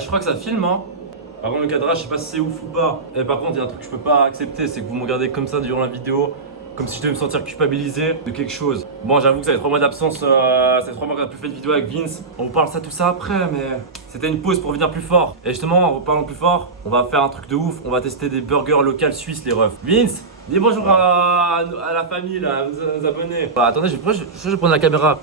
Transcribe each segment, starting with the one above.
Je crois que ça filme, hein. Par contre, le cadrage, je sais pas si c'est ouf ou pas. Et par contre, il y a un truc que je peux pas accepter, c'est que vous me regardez comme ça durant la vidéo, comme si je devais me sentir culpabilisé de quelque chose. Bon, j'avoue que ça fait 3 mois d'absence, ça fait 3 mois qu'on a plus fait de vidéo avec Vince. On vous parle ça tout ça après, mais c'était une pause pour venir plus fort. Et justement, en vous parlant plus fort, on va faire un truc de ouf. On va tester des burgers locaux suisses, les refs. Vince, dis bonjour à la famille, là, aux abonnés. Bah, attendez, je vais prendre la caméra.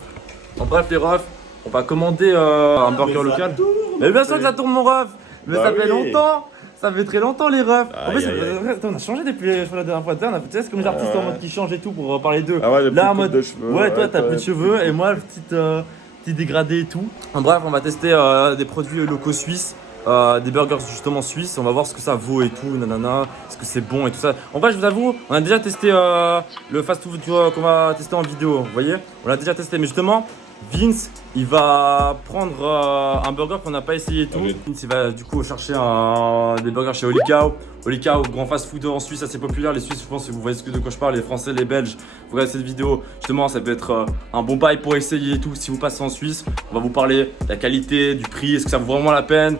En bref, les refs, on va commander un burger local. Mais bien sûr que ça tourne, mon ref. Mais Bah ça fait oui. longtemps. Ça fait très longtemps, les refs. En Aïe, fait, aïe, aïe. attends, on a changé depuis la dernière fois. Tu sais, c'est comme les artistes en mode qui changent et tout pour parler d'eux. Ah ouais, le Là, en petit mode. coupe de cheveux, Ouais, toi, ouais, t'as toi, plus de plus cheveux et moi, petit dégradé et tout. En bref, on va tester des produits locaux suisses. Des burgers justement suisses, on va voir ce que ça vaut et tout, nanana, est-ce que c'est bon et tout ça. En vrai, je vous avoue, on a déjà testé le fast-food qu'on va tester en vidéo, vous voyez. On l'a déjà testé, mais justement, Vince, il va prendre un burger qu'on n'a pas essayé et tout. Ok. Vince, il va du coup chercher des burgers chez Holy Cow, grand fast-food en Suisse assez populaire. Les Suisses, je pense que vous voyez de quoi je parle, les Français, les Belges. Vous regardez cette vidéo, justement, ça peut être un bon bail pour essayer et tout. Si vous passez en Suisse, on va vous parler de la qualité, du prix, est-ce que ça vaut vraiment la peine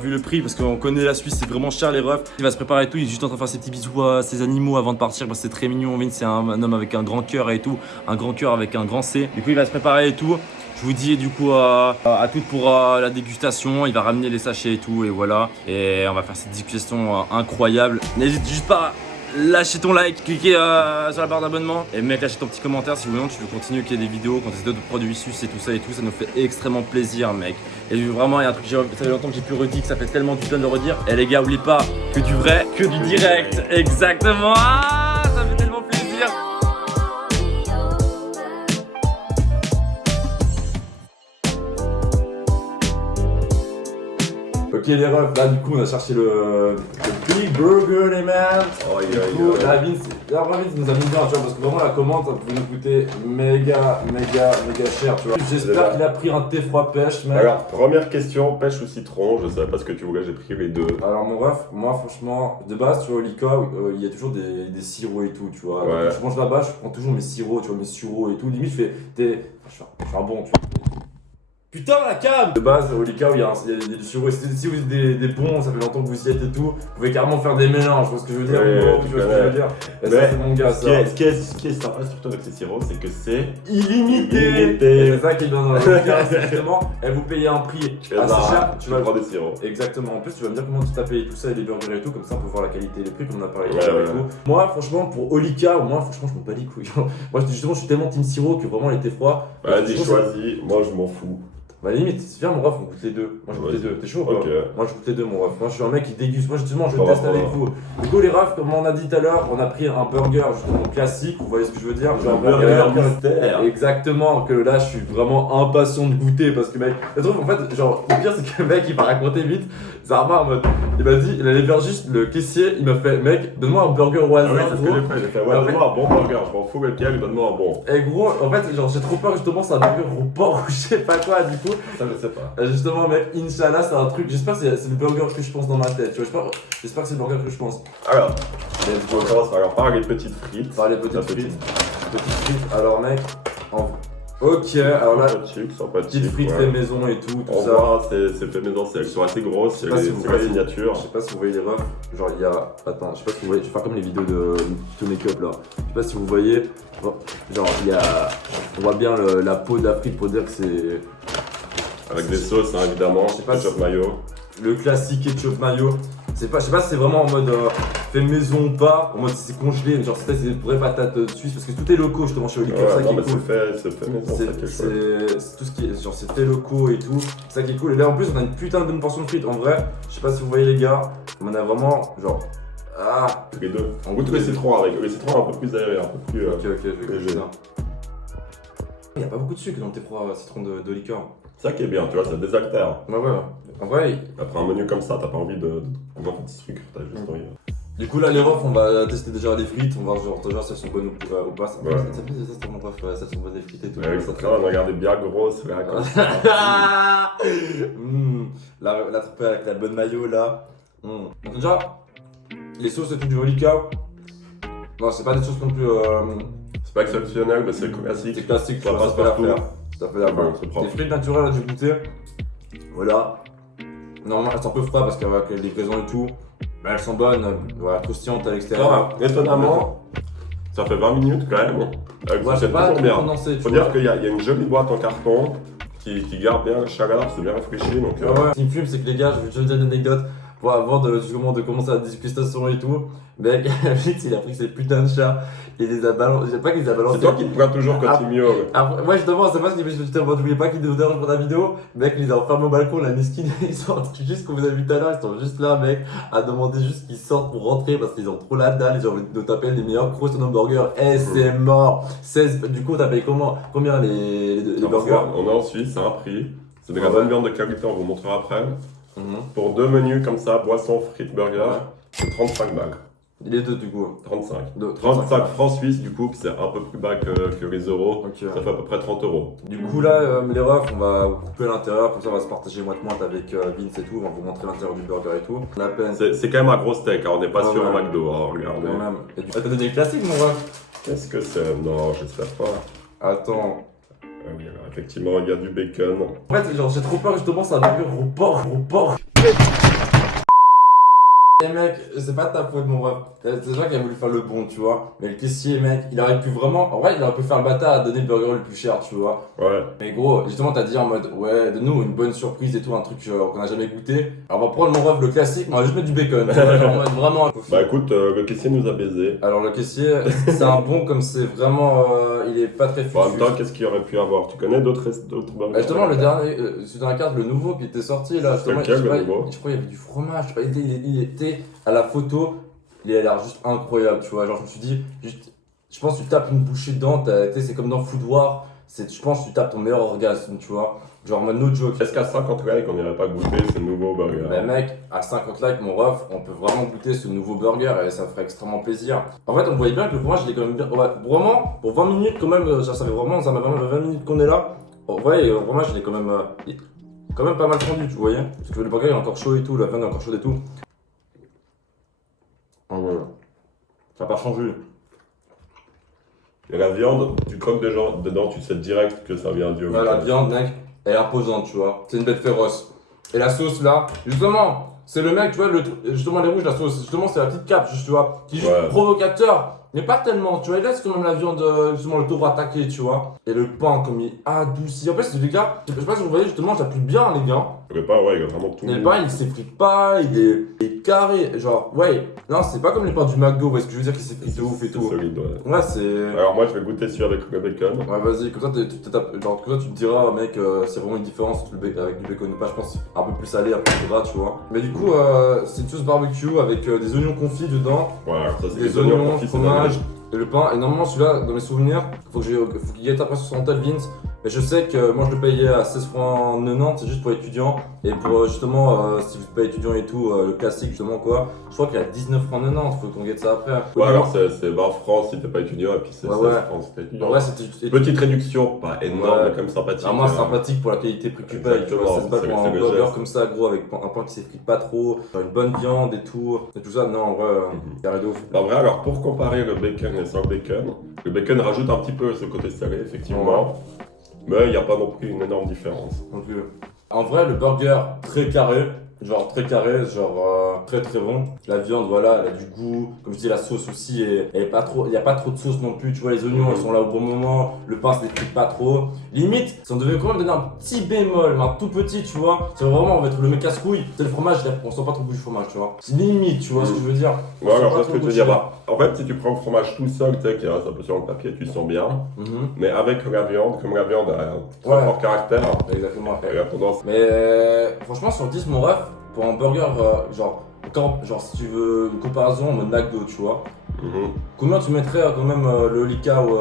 vu le prix, parce qu'on connaît la Suisse, c'est vraiment cher les refs. Il va se préparer et tout, il est juste en train de faire ses petits bisous à ses animaux avant de partir, parce que c'est très mignon. Vince, c'est un homme avec un grand cœur et tout, un grand cœur avec un grand C. Du coup, il va se préparer et tout. Je vous dis du coup à toutes pour la dégustation. Il va ramener les sachets et tout, et voilà. Et on va faire cette dégustation incroyable. N'hésite juste pas. Lâchez ton like, cliquez sur la barre d'abonnement et mec, lâchez ton petit commentaire si tu veux continuer qu'il y ait des vidéos, qu'on teste d'autres produits suisses et tout, ça nous fait extrêmement plaisir mec. Et vraiment il y a un truc, ça fait longtemps que j'ai plus redit, que ça fait tellement du bien de le redire. Et les gars, oubliez pas que du vrai, que du direct, exactement. Ah, ça fait tellement plaisir. Ok les refs, là du coup on a cherché le Big Burger les man. Du coup, là Vince nous a mis bien, tu vois, parce que vraiment la commande ça pouvait nous coûter méga cher, tu vois. J'espère qu'il a pris un thé froid pêche mec. Alors, première question, pêche ou citron, je savais pas ce que tu voulais, j'ai pris les deux. Alors mon ref, moi franchement, de base sur Olika, il y a toujours des sirops et tout, tu vois. Ouais. Donc, je mange là-bas, je prends toujours mes sirops, tu vois, mes sureaux et tout. Limite je fais je suis un bon, tu vois. Putain la cam. De base, au Olika, il y a du sirop. Si vous êtes des bons, ça fait longtemps que vous y êtes et tout, vous pouvez carrément faire des mélanges, tu vois ce que je veux dire. Ouais, Tu vois ce que je veux dire. Et ça c'est mon gars, ça. Ce qui est sympa surtout avec ces sirops, c'est que c'est Illimité. Et c'est ça qui est bien dans la Olika, c'est justement, elle vous paye un prix assez cher, tu prends des sirops. Exactement, en plus tu vas me dire comment tu t'as payé tout ça et les burgers et tout, comme ça on peut voir la qualité et les prix comme on a parlé Ouais, et ouais. tout. Moi franchement pour Olika, moi franchement je m'en bats les couilles. Moi justement je suis tellement team sirop que vraiment il était froid. Vas-y, Je trouve ça- choisis, moi je m'en fous. Bah limite, viens mon ref, on goûte les deux. Moi je goûte les deux, t'es chaud ou pas? Ok. Moi je goûte les deux mon ref. Moi je suis un mec qui déguste, moi justement je Pas teste grave, avec pas vous. Du coup les refs, comme on a dit tout à l'heure, on a pris un burger justement classique, vous voyez ce que je veux dire? Un burger mystère. Exactement, que là je suis vraiment impatient de goûter parce que mec, le truc en fait, genre le pire c'est que le mec il m'a raconté vite, Zarma en mode, il m'a dit, il allait vers juste le caissier, il m'a fait mec, donne-moi un burger au Ah hasard ouais, c'est ce que gros. j'ai fait, j'ai fait, ouais, donne-moi un bon burger, je m'en fous lequel, donne-moi un bon. Et gros, en fait, genre j'ai trop peur justement c'est un burger au porc ou je sais pas quoi du coup. Ça je sais pas. Justement mec, Inch'Allah c'est un truc, j'espère que c'est le burger que je pense dans ma tête, tu vois, j'espère que c'est le burger que je pense. Alors, Let's go. on commence par les petites frites. Par les petites frites, alors mec, ok, alors là, petites sympathiques. frites ouais. fait maison et tout On ça. voit, c'est fait maison, elles sont assez grosses, Je sais pas si vous c'est la voyez. signature. Je sais pas si vous voyez les refs, genre il y a, attends, je sais pas si vous voyez, je vais faire comme les vidéos de To Make Up là. Je sais pas si vous voyez, genre il y a, on voit bien la peau de la frite pour dire que c'est Avec des sauces, hein, évidemment, Je sais pas ketchup mayo. le classique ketchup mayo. Je sais pas si c'est vraiment en mode fait maison ou pas, en mode si c'est congelé, genre c'est des vraies patates suisses parce que tout est locaux justement chez Oli, Ouais, ça qui non, mais est cool. c'est fait maison, ça quelque chose. C'est tout ce qui est genre c'est fait locaux et tout, c'est ça qui est cool. Et là en plus on a une putain de bonne portion de frites. En vrai, je sais pas si vous voyez les gars, on a vraiment genre Les deux. On goûte le citron avec. Le citron un peu plus aéré, un peu plus. ok, je vais goûter léger. ça. Il y a pas beaucoup de sucre dans tes froids citron de liqueur. C'est ça qui est bien, tu vois, ça désaltère. Ouais. En vrai, Après un menu comme ça, t'as pas envie de prendre un petit sucre, t'as juste envie. du coup là les refs on va tester déjà les frites, on va voir genre déjà si elles sont bonnes ou pas. Ça Ouais. c'est mon ref, si elles sont bonnes les frites et tout. Mais avec cette on va regarder bien grosse, là, comme ça. La trempée avec la bonne maillot là. Donc déjà, les sauces et tout du Holy Cow. Non, c'est pas des sauces non plus. C'est pas exceptionnel, mais c'est classique. C'est classique, Ça tu vois, passe ça fait partout. l'affaire. Ça fait l'affaire. Ouais, c'est propre. Les frites naturelles à dégoûter. Voilà. normalement elles sont un peu froides parce qu'avec les livraisons et tout, bah, elles sont bonnes, voilà, croustillantes à l'extérieur. Étonnamment, ça fait 20 minutes quand même. Ouais, c'est pas toujours bien. condensé, tu Faut vois. dire qu'il y a une jolie boîte en carton qui garde bien la chaleur, c'est bien réfléchi. Donc, Ouais. Ce qui me fume, c'est que les gars, je vais te dire une anecdote pour avant de commencer la dégustation et tout. Mec, vite, il a pris ses putains de chats, il les a balancés. Je sais pas qu'il les a balancés. c'est toi qui te plains toujours quand il miaule. Après, moi justement, c'est pas ce qu'il fait, je voulais pas qu'il nous dérange pour la vidéo. Mec, il les a enfermés au balcon, la Niskin, ils sont juste comme vous avez vu tout à l'heure, ils sont juste là, mec, à demander juste qu'ils sortent pour rentrer parce qu'ils ont trop la dalle, ils ont envie de nous taper les meilleurs croissants hamburgers. Eh, c'est mort! 16, du coup, t'as payé combien les burgers? On est en Suisse, c'est un prix. C'est de la Ouais. bonne viande de qualité, on vous montrera après. Mhm. Pour 2 menus comme ça, boisson, frites, burger, Ouais. c'est 35 balles. Les deux, du coup. 35. 35 35 francs suisses, du coup, c'est un peu plus bas que les euros. Ok. Ça fait à peu près 30 euros. Du coup là, les refs, on va couper l'intérieur, comme ça on va se partager moite-moite avec Vince et tout, on va vous montrer l'intérieur du burger et tout. On a à peine. C'est quand même un gros steak, hein, on n'est pas Ouais, sur ouais. un McDo, hein, regardez. Quand même. Et t'as donné des classiques mon ref? Qu'est-ce que c'est? Non, j'espère pas. Attends. Ah oui, alors, effectivement, il y a du bacon. En fait, genre, j'ai trop peur justement, c'est un burger au porc. Eh mec, c'est pas de ta faute mon ref. C'est toi qui a voulu faire le bon, tu vois. Mais le caissier, mec, il aurait pu vraiment. En vrai, il aurait pu faire le bâtard à donner le burger le plus cher, tu vois. Ouais. Mais gros, justement, t'as dit en mode, ouais, donne-nous une bonne surprise et tout, un truc qu'on a jamais goûté. Alors, on va prendre mon ref, le classique, mais on va juste mettre du bacon. Tu vois, genre, en mode vraiment. Bah écoute, le caissier nous a baisé. Alors, le caissier, c'est un bon comme c'est vraiment. Il est pas très Bon, en même fluide. temps, qu'est-ce qu'il y aurait pu avoir? Tu connais d'autres burgers? Bah, justement, le dernier, celui dans la carte, le nouveau qui était sorti là, justement, Lequel, je sais pas, le nouveau je crois qu'il y avait du fromage, je sais pas, il était à la photo, il a l'air juste incroyable, tu vois. Genre, je me suis dit, juste, je pense que tu tapes une bouchée dedans, c'est comme dans Food War, je pense que tu tapes ton meilleur orgasme, tu vois. Genre, en mode no joke. Est-ce qu'à 50 likes, on n'irait pas goûter ce nouveau burger? Bah mec, à 50 likes mon ref, on peut vraiment goûter ce nouveau burger et ça me ferait extrêmement plaisir. En fait on voyait bien que le fromage il est quand même bien. Ouais, vraiment, pour 20 minutes quand même, ça m'a vraiment 20 minutes qu'on est là. En vrai, le fromage il est quand même pas mal fondu, tu voyais. Parce que le burger il est encore chaud et tout, la viande est encore chaude et tout. Ah ouais, ça n'a pas changé. Et la viande, tu croques dedans, tu sais direct que ça vient du Ouais, la viande mec, elle est imposante, tu vois. C'est une bête féroce. Et la sauce là, justement, c'est le mec, tu vois, justement les rouges, la sauce, justement c'est la petite cape, tu vois, qui est juste Ouais. provocateur, mais pas tellement, tu vois, il laisse quand même la viande, justement le taureau attaqué, tu vois. Et le pain comme il adoucit. En fait, c'est les gars, je sais pas si vous voyez, justement, j'appuie bien les gars. Le pain, ouais, il a vraiment tout. Et le pain, il s'effrite pas, il est carré, genre, ouais. Non, c'est pas comme les pains du McDo, vous voyez ce que je veux dire, qui s'effrite de ouf et C'est tout. solide, ouais. Ouais, c'est. Alors moi, je vais goûter celui avec le bacon. Ouais, vas-y, comme ça, genre, comme ça, tu te diras, mec, c'est vraiment une différence entre avec du bacon ou pas. Je pense un peu plus salé, un peu plus gras, tu vois. Mais du coup, c'est une sauce barbecue avec des oignons confits dedans, Voilà, ça c'est des des oignons oignons, confits, c'est fromage et le pain. Et normalement, celui-là, dans mes souvenirs, faut qu'il y ait après sur son tel Vince. Mais je sais que moi, je le payais à 16 francs 90, c'est juste pour étudiants. Et pour justement, si vous êtes pas étudiant et tout, le classique, justement, quoi, je crois qu'il est à 19 francs 90, faut qu'on guette ça après. Ouais, alors c'est 20 francs si t'es pas étudiant, et puis c'est 16 Ouais, ouais. francs si t'es étudiant. Ouais, c'était. Petite réduction, pas énorme, Ouais. mais quand même sympathique. Vraiment sympathique pour la qualité prix que tu payes, tu vois, Exactement, c'est pas c'est- pour c'est un le burger geste. comme ça gros avec un pain qui s'effrite pas trop, une bonne viande et tout ça, non en vrai, carré de ouf. En vrai, alors pour comparer le bacon et sans bacon, le bacon rajoute un petit peu ce côté salé, effectivement. Mais il n'y a pas non plus une énorme différence. Donc, en vrai le burger très carré, genre très très bon. La viande voilà, elle a du goût, comme je dis la sauce aussi, elle est pas trop, il y a pas trop de sauce non plus, tu vois les oignons ils sont là au bon moment, le pain se défritte pas trop. Limite, si on devait quand même donner un petit bémol, mais un tout petit, tu vois, c'est vraiment on va être le mec casse-couille, c'est le fromage, on sent pas trop le goût du fromage, tu vois. C'est limite, tu vois ce que je veux dire. Ouais, alors pas parce que trop tu veux dire, goûter. bah, en fait, si tu prends le fromage tout seul, tu sais, qui reste un peu sur le papier, tu le sens bien. Mhm. Mais avec la viande, comme la viande a un très Ouais. fort caractère, Exactement. elle a tendance. Mais franchement, sur 10, mon ref, pour un burger, genre si tu veux une comparaison en mode McDo, tu vois, Mhm. combien tu mettrais quand même le Holy Cow,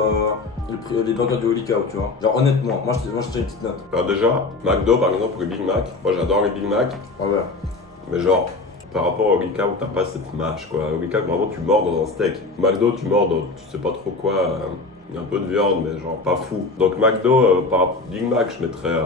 les burgers du Holy Cow, tu vois? Genre honnêtement, moi je te une petite note. Alors déjà, McDo par exemple, le Big Mac, moi j'adore les Big Mac, Ah ouais. mais genre, par rapport au Holy Cow, t'as pas cette mâche quoi. Au Holy Cow, vraiment, tu mords dans un steak. McDo, tu mords dans tu sais pas trop quoi. Il y a un peu de viande, mais genre pas fou. Donc McDo, par Big Mac, je mettrais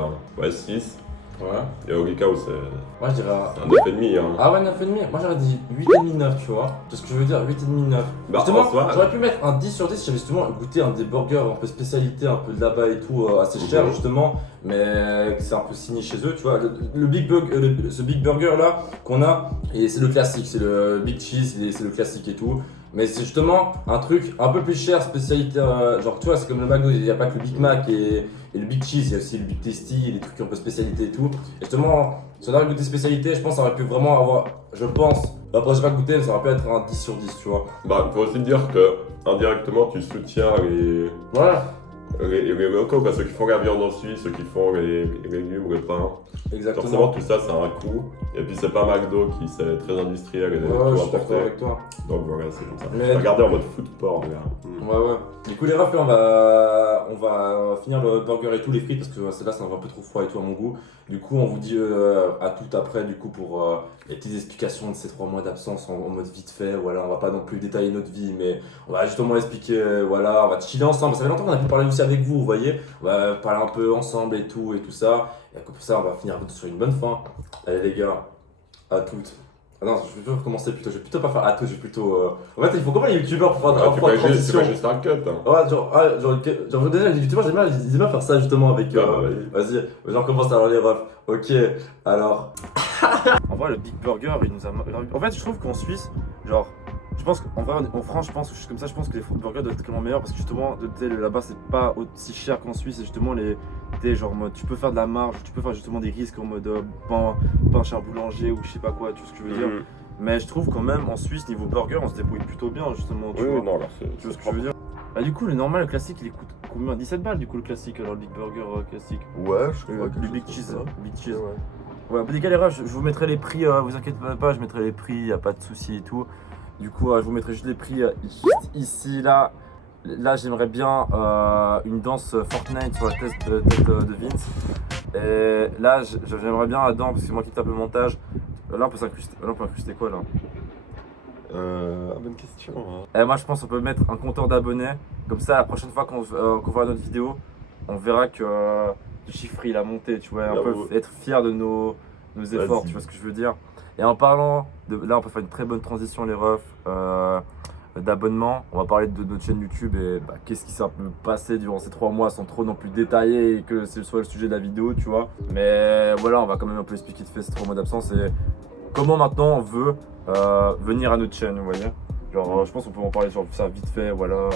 6. Ouais. Et Olikao, c'est Moi, je dirais. un 9,5. Hein. Ah ouais, 9,5. Moi, j'aurais dit 8,5, 9, tu vois. C'est ce que je veux dire, 8,5, 9. Bah, Justement, en soi- j'aurais pu mettre un 10 sur 10 si j'avais justement goûté un des burgers un peu spécialité, un peu de là-bas et tout, assez cher justement, mais que c'est un peu signé chez eux, tu vois. Le Big Burger, ce Big Burger là qu'on a, et c'est le classique, c'est le Big Cheese, c'est le classique et tout. Mais c'est justement un truc un peu plus cher, spécialité, genre tu vois, c'est comme le McDo, il n'y a pas que le Big Mac et le Big Cheese, il y a aussi le Big Tasty, les trucs un peu spécialité et tout. Et justement, si on avait goûté spécialité, je pense que ça aurait pu vraiment avoir, je pense, après j'ai pas goûté, mais ça aurait pu être un 10 sur 10, tu vois. Bah, faut aussi dire que indirectement, tu soutiens Voilà, les locaux, quoi, ceux qui font la viande en Suisse, ceux qui font les légumes, le pain. exactement. Forcément, tout ça, ça a un coût. Et puis, c'est pas McDo qui c'est très industriel et Ouais, tout je suis d'accord importé. avec toi. Donc voilà, c'est comme ça. Mais- Regardez en mode food porn, là. Ouais. Du coup, les refs, là, on va finir le burger et tout, les frites, parce que celle-là, c'est un peu trop froid et tout à mon goût. Du coup, on vous dit à tout après, du coup, pour les petites explications de ces 3 mois d'absence en mode vite fait. Voilà, on va pas non plus détailler notre vie, mais on va justement expliquer, voilà, on va chiller ensemble. Ça fait longtemps qu'on a pu parler aussi avec vous, vous voyez. On va parler un peu ensemble et tout ça. Et pour ça, on va finir sur une bonne fin. Allez, les gars, à toutes. Ah non, je vais plutôt commencer plutôt. Je vais plutôt pas faire à toutes, je vais plutôt. En fait, il faut comment les youtubeurs pour faire Ah, tu pour fais faire juste, tu transition. fais juste un cut. Hein. Ouais, genre, déjà, les youtubeurs, ils aiment bien faire ça justement avec. Ah, bah, Vas-y, j'en commence alors les refs. Ok, alors. En vrai, le Big Burger, il nous a. En fait, je trouve qu'en Suisse, genre. Je pense qu'en vrai, en France, je pense, comme ça, je pense que les food burgers doivent être tellement meilleurs parce que justement, là-bas, c'est pas aussi cher qu'en Suisse et justement, genre, en mode, tu peux faire de la marge, tu peux faire justement des risques en mode pain cher boulanger ou je sais pas quoi, tu vois ce que je veux dire. Mais je trouve quand même en Suisse, niveau burger, on se débrouille plutôt bien justement, tu vois. non, là, c'est. Tu vois ce que je veux dire. Bah, du coup, le normal, le classique, il coûte combien? 17 balles du coup, le classique, alors le Big Burger classique. Ouais, je crois Le Big Cheese. Big Cheese. Ouais. Ouais, bah, les gars, les refs, je vous mettrai les prix, vous inquiétez pas, je mettrai les prix, y a pas de souci et tout. Du coup, je vous mettrai juste les prix juste ici, là. Là, j'aimerais bien une danse Fortnite sur la tête de Vince. Et là, j'aimerais bien là-dedans, parce que c'est moi qui tape le montage. Là, on peut s'incruster. Là, on peut incruster quoi là? Bonne question. Hein. Et moi, je pense qu'on peut mettre un compteur d'abonnés. Comme ça, la prochaine fois qu'on voit notre vidéo, on verra que le chiffre il a monté. Tu vois, un peu être fier de nos efforts. Tu vois ce que je veux dire? Et en parlant de. Là, on peut faire une très bonne transition, les refs. D'abonnement, on va parler de notre chaîne YouTube et qu'est-ce qui s'est un peu passé durant ces 3 mois sans trop non plus détailler et que ce soit le sujet de la vidéo, tu vois. Mais voilà, on va quand même un peu expliquer de fait ces 3 mois d'absence et comment maintenant on veut venir à notre chaîne, vous voyez. Genre, je pense qu'on peut en parler, genre ça vite fait, voilà.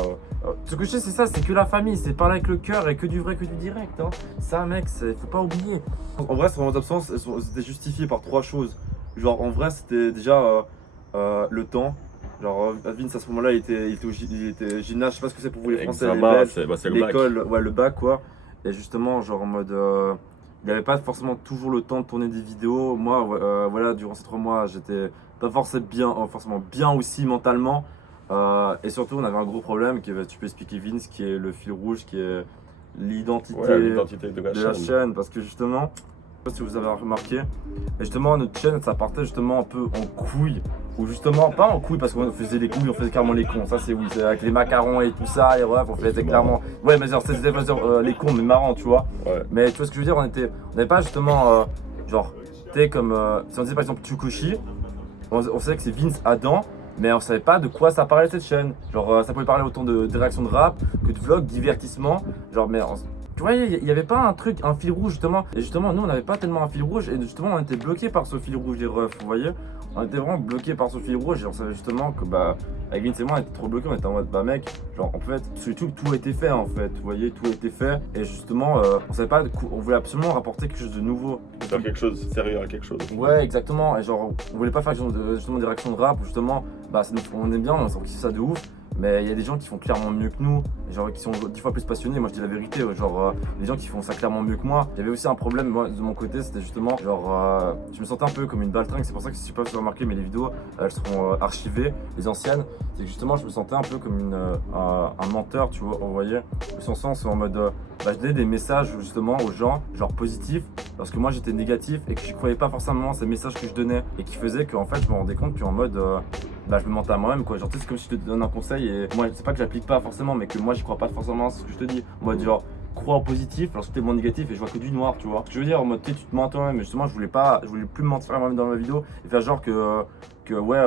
Ce que je sais, c'est ça, c'est que la famille, c'est parler avec le cœur et que du vrai, que du direct. Hein. Ça, mec, faut pas oublier. En vrai, ces 3 mois d'absence, elles étaient justifiées par 3 choses. Genre, en vrai, c'était déjà le temps. Genre, Vince à ce moment-là, il était gymnase, je sais pas ce que c'est pour vous les Français, les Belges, c'est le bac. l'école, ouais, le bac quoi. Et justement, genre en mode, il avait pas forcément toujours le temps de tourner des vidéos. Moi, voilà, durant ces 3 mois, j'étais pas forcément bien aussi mentalement. Et surtout, on avait un gros problème que tu peux expliquer Vince, qui est le fil rouge, qui est l'identité de la chaîne, parce que justement, je sais pas si vous avez remarqué, mais justement notre chaîne ça partait justement un peu en couille, ou justement pas en couille parce qu'on faisait les couilles, on faisait clairement les cons, ça c'est oui, c'est avec les macarons et tout ça, les refs, on faisait clairement, ouais mais genre c'était les cons mais marrant tu vois, mais tu vois ce que je veux dire, on n'avait pas justement genre, t'es comme, si on disait par exemple Tsukushi, on savait que c'est Vince Adam, mais on savait pas de quoi ça parlait cette chaîne, genre ça pouvait parler autant de réactions de rap que de vlogs, divertissement, genre mais tu vois, il n'y avait pas un fil rouge justement. Et justement, nous, on n'avait pas tellement un fil rouge. Et justement, on était bloqué par ce fil rouge, les refs, vous voyez. On était vraiment bloqué par ce fil rouge. Et on savait justement que, avec Vince et moi, on était trop bloqués. On était en mode, mec, genre, en fait, sur YouTube, tout a été fait, en fait. Vous voyez, tout a été fait. Et justement, on savait pas, on voulait absolument rapporter quelque chose de nouveau. Faire quelque chose, sérieux à quelque chose. Ouais, exactement. Et genre, on voulait pas faire justement des réactions de rap. Où justement, on aime bien, on kiffe ça de ouf. Mais il y a des gens qui font clairement mieux que nous, genre qui sont 10 fois plus passionnés. Moi je dis la vérité, genre les gens qui font ça clairement mieux que moi. J'avais aussi un problème moi, de mon côté, c'était justement genre je me sentais un peu comme une baltringue. C'est pour ça que si je sais pas si vous avez remarqué, mais les vidéos elles seront archivées, les anciennes. C'est que justement je me sentais un peu comme un menteur, tu vois, vous voyez. Son sens en mode je donnais des messages justement aux gens, genre positifs, parce que moi j'étais négatif et que je croyais pas forcément ces messages que je donnais et qui faisaient qu'en fait je me rendais compte qu'en mode je me mentais à moi-même quoi. Genre tu sais, c'est comme si je te donne un conseil et moi c'est pas que j'applique pas forcément, mais que moi j'y crois pas forcément à ce que je te dis. Moi genre crois au positif alors que tout est moins négatif et je vois que du noir, tu vois. Ce que je veux dire, en mode tu te mens à toi-même, mais justement je voulais plus me mentir à moi-même dans ma vidéo et faire genre que ouais,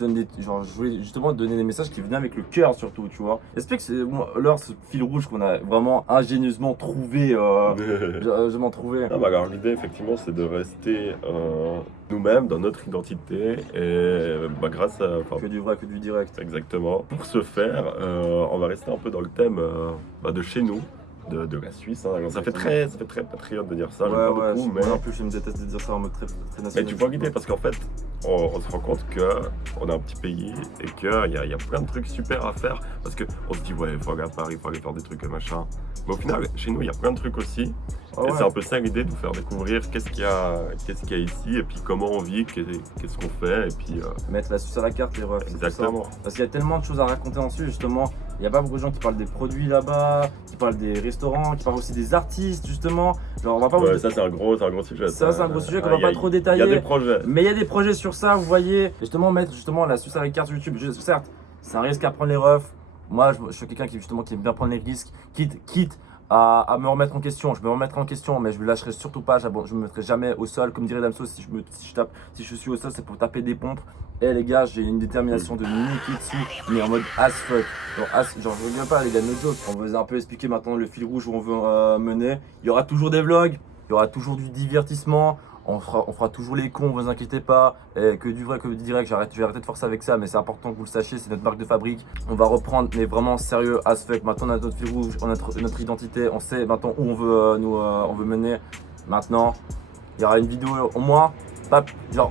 je voulais justement donner des messages qui venaient avec le cœur surtout, tu vois. J'espère que c'est alors ce fil rouge qu'on a vraiment ingénieusement trouvé, je m'en trouvais. Ah bah alors l'idée effectivement c'est de rester nous-mêmes dans notre identité et grâce à... Que du vrai, que du direct. Exactement. Pour ce faire, on va rester un peu dans le thème de chez nous. De la Suisse, hein. Ça fait très patriote de dire ça, Ouais, j'aime pas beaucoup, mais... Moi en plus je me déteste de dire ça en mode très national. Mais tu vois l'idée parce qu'en fait, on se rend compte qu'on est un petit pays et qu'il y a plein de trucs super à faire parce qu'on se dit ouais, il faut aller à Paris, il faut aller faire des trucs machin. Mais au final, chez nous, il y a plein de trucs aussi. Et c'est un peu ça l'idée de vous faire découvrir qu'est-ce qu'il y a ici et puis comment on vit, qu'est-ce qu'on fait et puis... Mettre la Suisse à la carte les refs. Exactement. Parce qu'il y a tellement de choses à raconter ensuite justement. Il n'y a pas beaucoup de gens qui parlent des produits là-bas, qui parlent des restaurants, qui parlent aussi des artistes justement. Genre on va pas ouais, ça c'est un gros sujet. Ça c'est un gros sujet qu'on va pas trop détailler. Il y a des projets. Mais il y a des projets sur ça, vous voyez. Et justement mettre justement la Suisse à la carte sur YouTube. Certes, c'est un risque à prendre les refs. Moi je suis quelqu'un qui aime bien prendre les risques, quitte à me remettre en question. Je me remettrai en question, mais je me lâcherai surtout pas. Je me mettrai jamais au sol. Comme dirait Damso, si je suis au sol, c'est pour taper des pompes. Et les gars, j'ai une détermination de niquer dessus, mais en mode as fuck. Genre je reviens pas les gars, no joke. On va un peu expliquer maintenant le fil rouge où on veut mener. Il y aura toujours des vlogs, il y aura toujours du divertissement. On fera toujours les cons, vous inquiétez pas. Et que du vrai, que du direct, je vais arrêter de forcer avec ça, mais c'est important que vous le sachiez, c'est notre marque de fabrique. On va reprendre, mais vraiment sérieux, as fuck. Maintenant on a notre fil rouge, on a notre identité, on sait maintenant où on veut mener. Maintenant, il y aura une vidéo au moins,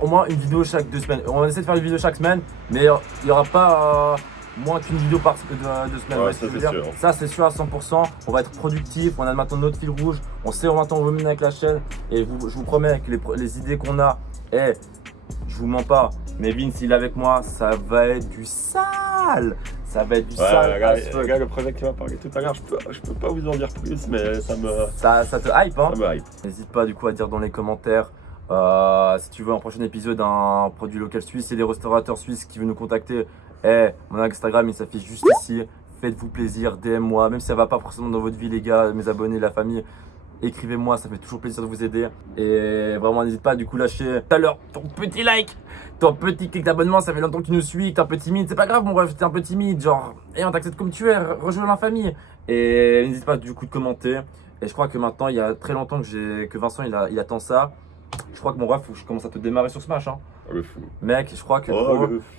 au moins une vidéo chaque 2 semaines. On va essayer de faire une vidéo chaque semaine, mais il n'y aura pas moins qu'une vidéo par 2 semaines. Ouais, ça c'est sûr. Ça c'est sûr à 100%. On va être productif, on a maintenant notre fil rouge, on sait où maintenant on veut mener avec la chaîne. Et je vous promets que les idées qu'on a, je vous mens pas, mais Vince il est avec moi, ça va être du sale. Ça va être du sale. Regarde le projet qui m'a parlé tout à l'heure, je peux pas vous en dire plus, mais ça te hype, hein. Ça me hype. N'hésite pas du coup à dire dans les commentaires si tu veux un prochain épisode un produit local suisse et des restaurateurs suisses qui veulent nous contacter. Mon Instagram il s'affiche juste ici. Faites-vous plaisir, DM-moi, même si ça va pas forcément dans votre vie les gars, mes abonnés, la famille. Écrivez-moi, ça fait toujours plaisir de vous aider. Et vraiment n'hésite pas à du coup lâcher tout à l'heure ton petit like, ton petit clic d'abonnement, ça fait longtemps que tu nous suis, que t'es un peu timide, c'est pas grave mon ref, t'es un peu timide, genre, on t'accepte comme tu es, rejoins la famille. Et n'hésite pas du coup de commenter. Et je crois que maintenant, il y a très longtemps que Vincent il attend ça. Je crois que mon ref, faut que je commence à te démarrer sur Smash, hein. Le fou. Mec, je crois que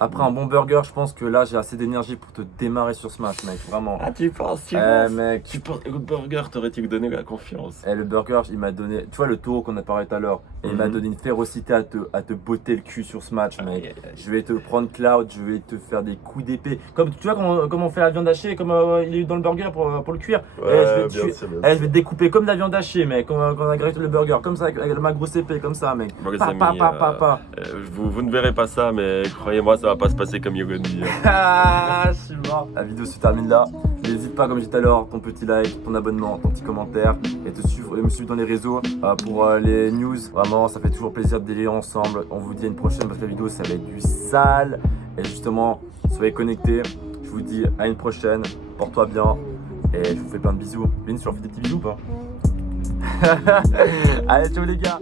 après un bon burger, je pense que là j'ai assez d'énergie pour te démarrer sur Smash, mec, vraiment. Ah, tu penses, mec. Tu penses, le burger t'aurait-il donné la confiance? Le burger, il m'a donné, tu vois le taureau qu'on a parlé tout à l'heure, et il m'a donné une férocité à te botter le cul sur Smash, mec. Je vais te prendre Cloud, je vais te faire des coups d'épée. Comme tu vois comment on fait la viande hachée, comme il est eu dans le burger pour le cuire. Ouais, je vais te découper comme de la viande hachée, mec, quand on a grillé le burger, comme ça, avec ma grosse épée, comme ça, mec. Vous ne verrez pas ça, mais croyez-moi, ça va pas se passer comme Yogoni. Je suis mort. La vidéo se termine là. N'hésite pas, comme j'ai dit tout à l'heure, ton petit like, ton abonnement, ton petit commentaire et me suivre dans les réseaux pour les news. Vraiment, ça fait toujours plaisir de délire ensemble. On vous dit à une prochaine parce que la vidéo, ça va être du sale. Et justement, soyez connectés. Je vous dis à une prochaine. Porte-toi bien et je vous fais plein de bisous. Vince, tu leur fais des petits bisous ou pas? Allez, ciao les gars.